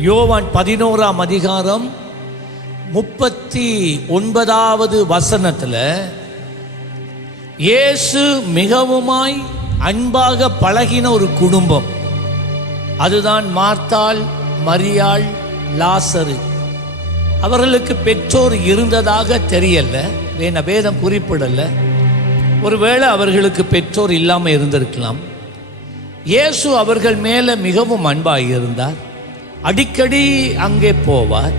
யோவான் பதினோராம் அதிகாரம் முப்பத்தி ஒன்பதாவது வசனத்தில் இயேசு மிகவுமாய் அன்பாக பழகின ஒரு குடும்பம். அதுதான் மார்த்தாள் மரியாள் லாசரு. அவர்களுக்கு பெற்றோர் இருந்ததாக தெரியல. வேண வேதம் குறிப்பிடல. ஒருவேளை அவர்களுக்கு பெற்றோர் இல்லாமல் இருந்திருக்கலாம். இயேசு அவர்கள் மேலே மிகவும் அன்பாக இருந்தார் அடிக்கடி அங்கே போவார்.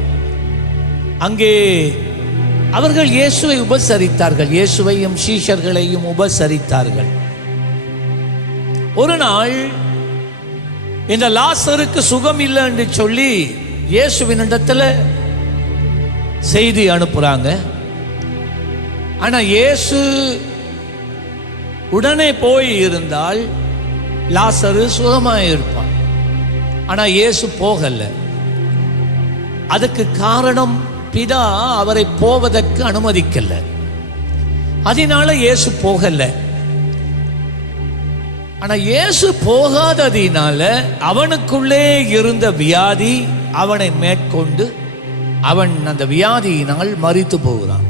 அங்கே அவர்கள் இயேசுவை உபசரித்தார்கள். இயேசுவையும் சீஷர்களையும் உபசரித்தார்கள். ஒரு நாள் இந்த லாசருக்கு சுகம் இல்லை என்று சொல்லி இயேசுவினிடத்தில் செய்தி அனுப்புறாங்க. ஆனா இயேசு உடனே போய் இருந்தால் லாசரு சுகமாக இருப்பான் ஆனா இயேசு போகல. அதுக்கு காரணம் பிதா அவரை போவதற்கு அனுமதிக்கல. அதனால இயேசு போகல. ஆனா இயேசு போகாததினால அவனுக்குள்ளே இருந்த வியாதி அவனை மேற்கொண்டு அவன் அந்த வியாதியினால் மறித்து போகிறான்.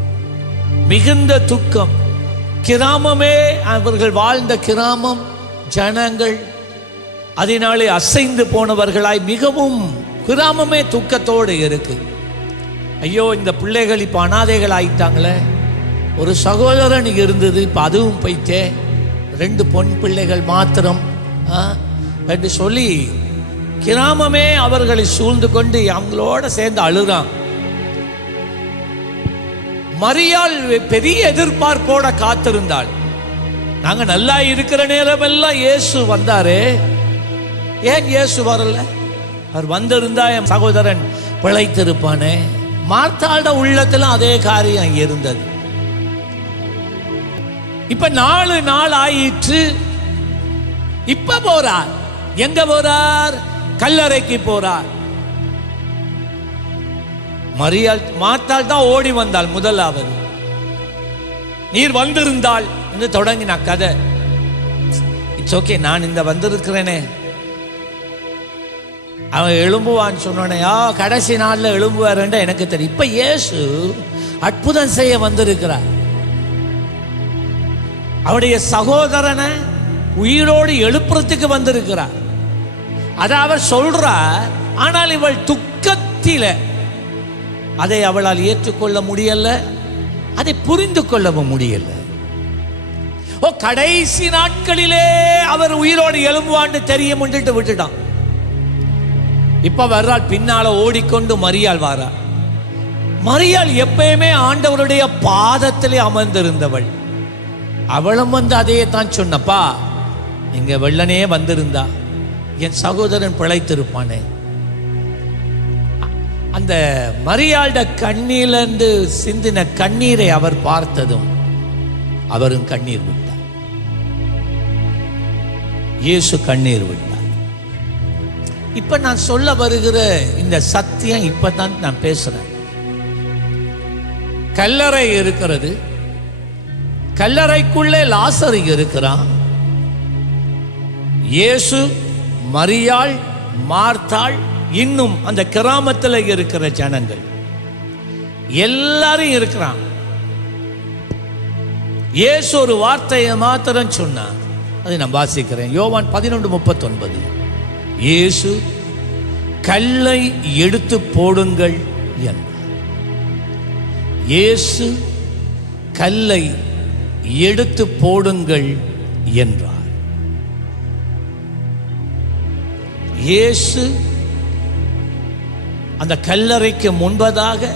மிகுந்த துக்கம். கிராமமே அவர்கள் வாழ்ந்த கிராமம் ஜனங்கள் அதனாலே அசைந்து போனவர்களாய் மிகவும் கிராமமே துக்கத்தோடு இருக்கு. ஐயோ இந்த பிள்ளைகள் இப்போ அனாதைகள் ஆயிட்டாங்களே. ஒரு சகோதரன் இருந்தது இப்போ அதுவும் போயிட்டே. ரெண்டு பொன் பிள்ளைகள் மாத்திரம் ஆ, என்று சொல்லி கிராமமே அவர்களை சூழ்ந்து கொண்டு அவங்களோட சேர்ந்து அழுறான் மரியாள் பெரிய எதிர்பார்ப்போட காத்திருந்தாள். நாங்கள் நல்லா இருக்கிற நேரமெல்லாம் இயேசு வந்தாரே. ஏன் இயேசு வரல? அவர் வந்திருந்தா என் சகோதரன் பிழைத்திருப்பானே. மார்த்தாட உள்ளத்துல அதே காரியம் இருந்தது. இப்ப நாலு நாள் ஆயிற்று. இப்ப போறார். எங்க போறார்? கல்லறைக்கு போறார். மரியாள் மாத்தாள் தான் ஓடி வந்தாள் முதலாவது. நீர் வந்திருந்தாள் என்று தொடங்கினா கதை. இட்ஸ் ஓகே நான் இந்த வந்திருக்கிறேனே. அவன் எழும்புவான்னு சொன்னோடனே கடைசி நாளில் எழும்புவாருன்ற எனக்கு தெரியும். இப்போ இயேசு அற்புதம் செய்ய வந்திருக்கிறார். அவருடைய சகோதரனை உயிரோடு எழுப்புறதுக்கு வந்திருக்கிறார். அதை அவர் சொல்றார் ஆனால் இவள் துக்கத்தில். அதை அவளால் ஏற்றுக்கொள்ள முடியல. அதை புரிந்து கொள்ளவும் முடியல. ஓ கடைசி நாட்களிலே அவர் உயிரோடு எழும்புவான்னு தெரிய விட்டுட்டான். இப்ப வர்றாள் பின்னால ஓடிக்கொண்டு மரியாள் வாரா. மரியாள் எப்பயுமே ஆண்டவருடைய பாதத்திலே அமர்ந்திருந்தவள். அவளும் வந்து அதையே தான் சொன்னப்பா நீங்க வெள்ளனே வந்திருந்தா என் சகோதரன் பிழைத்திருப்பானே. அந்த மரியாள்ட கண்ணிலிருந்து சிந்தின கண்ணீரை அவர் பார்த்ததும் அவரும் கண்ணீர் விட்டார். இயேசு கண்ணீர் விட்டார். இப்ப நான் சொல்ல வருகிற இந்த சத்தியம் இப்பதான் நான் பேசுறேன். கல்லறை இருக்கிறது. கல்லறைக்குள்ளே லாசர் இருக்கிறான். இயேசு மரியாள் மார்த்தாள் இன்னும் அந்த கிராமத்தில் இருக்கிற ஜனங்கள். எல்லாரும் இருக்கிறான். இயேசு ஒரு வார்த்தையை மாத்திரம் சொன்னார். அதை நான் வாசிக்கிறேன். யோவான் பதினொன்று முப்பத்தொன்பது. இயேசு கல்லை எடுத்து போடுங்கள் என்றார். இயேசு கல்லை எடுத்து போடுங்கள் என்றார். இயேசு அந்த கல்லறைக்கு முன்பதாக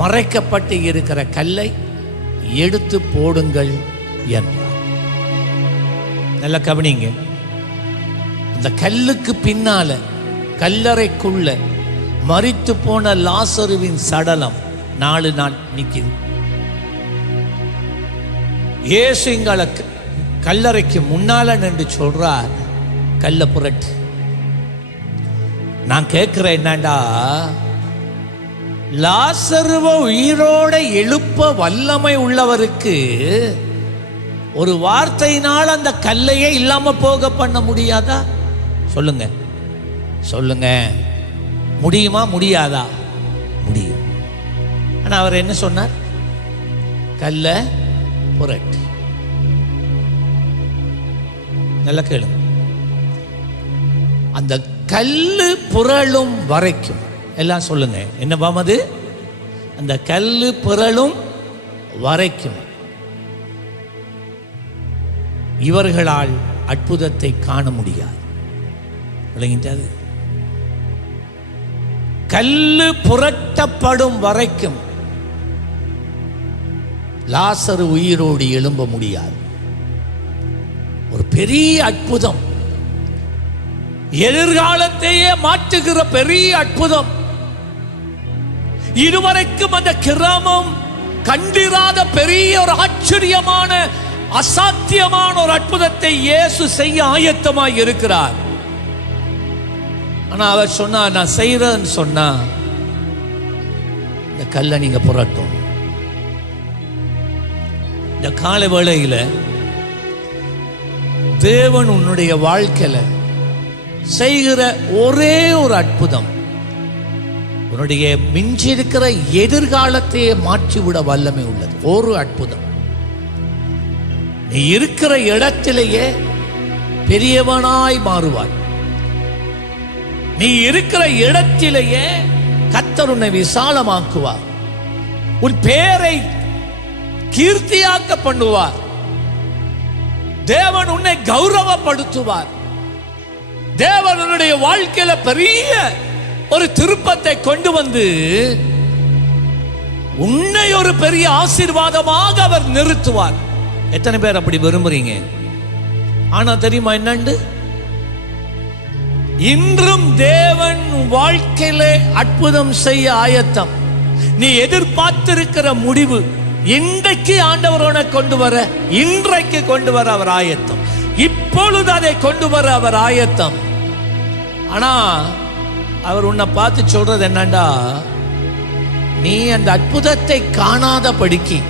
மறைக்கப்பட்டு இருக்கிற கல்லை எடுத்து போடுங்கள் என்றார். நல்ல கவனிங்க. இந்த கல்லுக்கு பின்னால கல்லறைக்குள்ள மறித்து போன லாசருவின் சடலம் நாலு நாள் நிற்கிது இயேசு எங்களை கல்லறைக்கு முன்னால நின்று சொல்றார் கல்ல புரட்டு. நான் கேட்கிறேன் என்னடா லாசருவ உயிரோட எழுப்ப வல்லமை உள்ளவருக்கு ஒரு வார்த்தையினால் அந்த கல்லையே இல்லாம போக பண்ண முடியாதா? சொல்லுங்க. சொல்லுங்க. முடியுமா முடியாதா? முடியும். ஆனா அவர் என்ன சொன்னார்? கல்ல புரட்டு. நல்ல கேளு அந்த கல்லு புரளும் வரைக்கும். எல்லாம் சொல்லுங்க. என்ன அது? அந்த கல்லு புரளும் வரைக்கும். இவர்களால் அற்புதத்தை காண முடியாது. விளங்கிட்டது கல்லு புரட்டப்படும் வரைக்கும் லாசர் உயிரோடு எழும்ப முடியாது. ஒரு பெரிய அற்புதம். எதிர்காலத்தையே மாற்றுகிற பெரிய அற்புதம். இதுவரைக்கும் அந்த கிராமம் கண்டிராத பெரிய ஒரு ஆச்சரியமான அசாத்தியமான ஒரு அற்புதத்தை இயேசு செய்ய ஆயத்தமாய் இருக்கிறார். ஆனா அவர் சொன்னா நான் செய்யறேன்னு சொன்னா இந்த கல்லை நீங்க புரட்டும் இந்த கால வேளையில தேவன் உன்னுடைய வாழ்க்கையில செய்கிற ஒரே ஒரு அற்புதம் உன்னுடைய மிஞ்சி இருக்கிற எதிர்காலத்தையே மாற்றிவிட வல்லமை உள்ளது. ஒரு அற்புதம். நீ இருக்கிற இடத்திலேயே பெரியவனாய் மாறுவாய். நீ இருக்கிற இடத்திலேயே கத்தர் உன்னை விசாலமாக்குவார். உன் பேரை கீர்த்தியாக்க பண்ணுவார் தேவன் உன்னை கௌரவப்படுத்துவார். தேவன் உன்னுடைய வாழ்க்கையில பெரிய ஒரு திருப்பத்தை கொண்டு வந்து உன்னை ஒரு பெரிய ஆசீர்வாதமாக அவர் நிறுத்துவார். எத்தனை பேர் அப்படி விரும்புறீங்க? ஆனா தெரியுமா என்னண்டு? இன்றும் தேவன் வாழ்க்கையில அற்புதம் செய்ய ஆயத்தம். நீ எதிர்பார்த்திருக்கிற முடிவு இன்றைக்கு ஆண்டவர் கொண்டு வர இன்றைக்கு கொண்டு வர அவர் ஆயத்தம். இப்பொழுது அதை கொண்டு வர அவர் ஆயத்தம். ஆனா அவர் உன்னை பார்த்து சொல்றது என்னண்டா? நீ அந்த அற்புதத்தை காணாத படிக்கி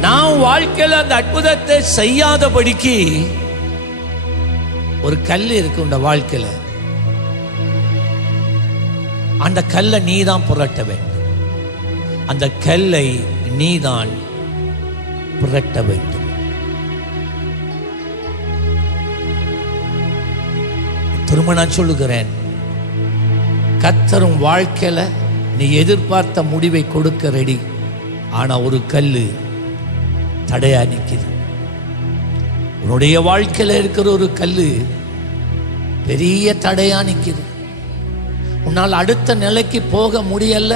நான் வாழ்க்கையில் அந்த அற்புதத்தை செய்யாத படிக்கு ஒரு கல் இருக்கு உண்ட வாழ்க்கையில். அந்த கல்லை நீ தான் புரட்ட வேண்டும். அந்த கல்லை நீ தான் புரட்ட வேண்டும். திரும்ப நான் சொல்லுகிறேன் கத்தரும் வாழ்க்கையில நீ எதிர்பார்த்த முடிவை கொடுக்க ரெடி ஆனால் ஒரு கல் தடையா நிற்கிது உன்னுடைய வாழ்க்கையில் இருக்கிற ஒரு கல் பெரிய தடையா நிற்குது உன்னால் அடுத்த நிலைக்கு போக முடியல.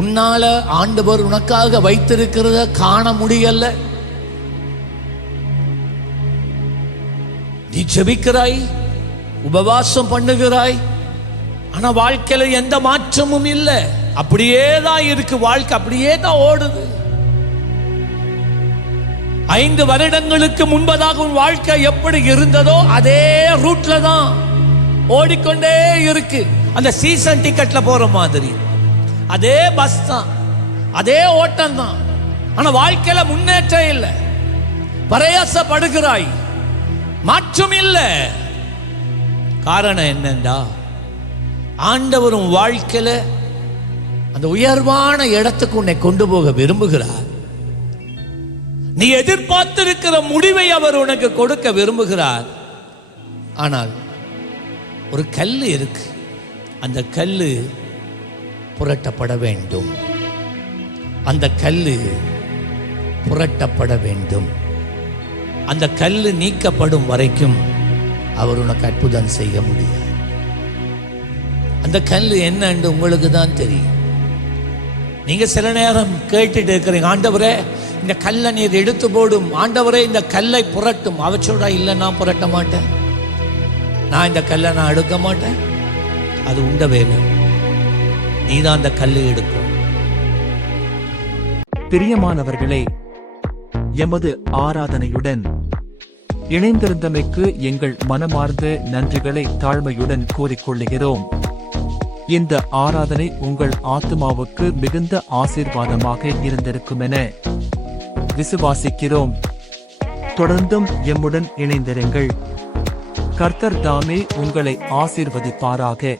உன்னால ஆண்டவர் உனக்காக வைத்திருக்கிறத காண முடியல. நீ ஜெபிக்கிறாய் உபவாசம் பண்ணுகிறாய் ஆனா வாழ்க்கையில எந்த மாற்றமும் இல்லை. அப்படியே தான் இருக்கு வாழ்க்கை அப்படியே தான் ஓடுது. ஐந்து வருடங்களுக்கு முன்பதாக உன் வாழ்க்கை எப்படி இருந்ததோ அதே ரூட்ல தான் ஓடிக்கொண்டே இருக்கு. அந்த சீசன் டிக்கெட்ல போற மாதிரி. அதே பஸ் தான். அதே ஓட்டம் தான். ஆனா வாழ்க்கையில முன்னேற்றம் இல்லை. பிரயாசப்படுகிறாய். மாற்றம் இல்லை. காரணம் என்னண்டா ஆண்டவரும் வாழ்க்கையில அந்த உயர்வான இடத்துக்கு உன்னை கொண்டு போக விரும்புகிறார். நீ எதிர்பார்த்திருக்கிற முடிவை அவர் உனக்கு கொடுக்க விரும்புகிறார். ஆனால் ஒரு கல் இருக்கு. அந்த கல் புரட்டப்பட வேண்டும். அந்த கல் புரட்டப்பட வேண்டும். அந்த கல் நீக்கப்படும் வரைக்கும் அவர் உனக்கு அற்புதம் செய்ய முடியாது. அந்த கல் என்னன்னு உங்களுக்கு தான் தெரியும். நீங்க சில நேரம் கேட்டுட்டு இருக்கிறீங்க ஆண்டவரே இந்த கல்லை நீர் எடுத்து போடும். ஆண்டவரே இந்த கல்லை புரட்டும். அவச்சோட இல்லை நான் புரட்ட மாட்டேன். நான் இந்த கல்லை நான் எடுக்க மாட்டேன். அது உண்ட வேலை. நீ தான் அந்த கல்லை எடுக்கும். பிரியமானவர்களே எமது ஆராதனையுடன் இணைந்திருந்தமைக்கு எங்கள் மனமார்ந்த நன்றிகளை தாழ்மையுடன் கூறிக்கொள்ளுகிறோம். இந்த ஆராதனை உங்கள் ஆத்மாவுக்கு மிகுந்த ஆசீர்வாதமாக இருந்திருக்கும் என விசுவாசிக்கிறோம் தொடர்ந்தும் எம்முடன் இணைந்திருங்கள். கர்த்தர் தாமே உங்களை ஆசீர்வதிப்பாராக.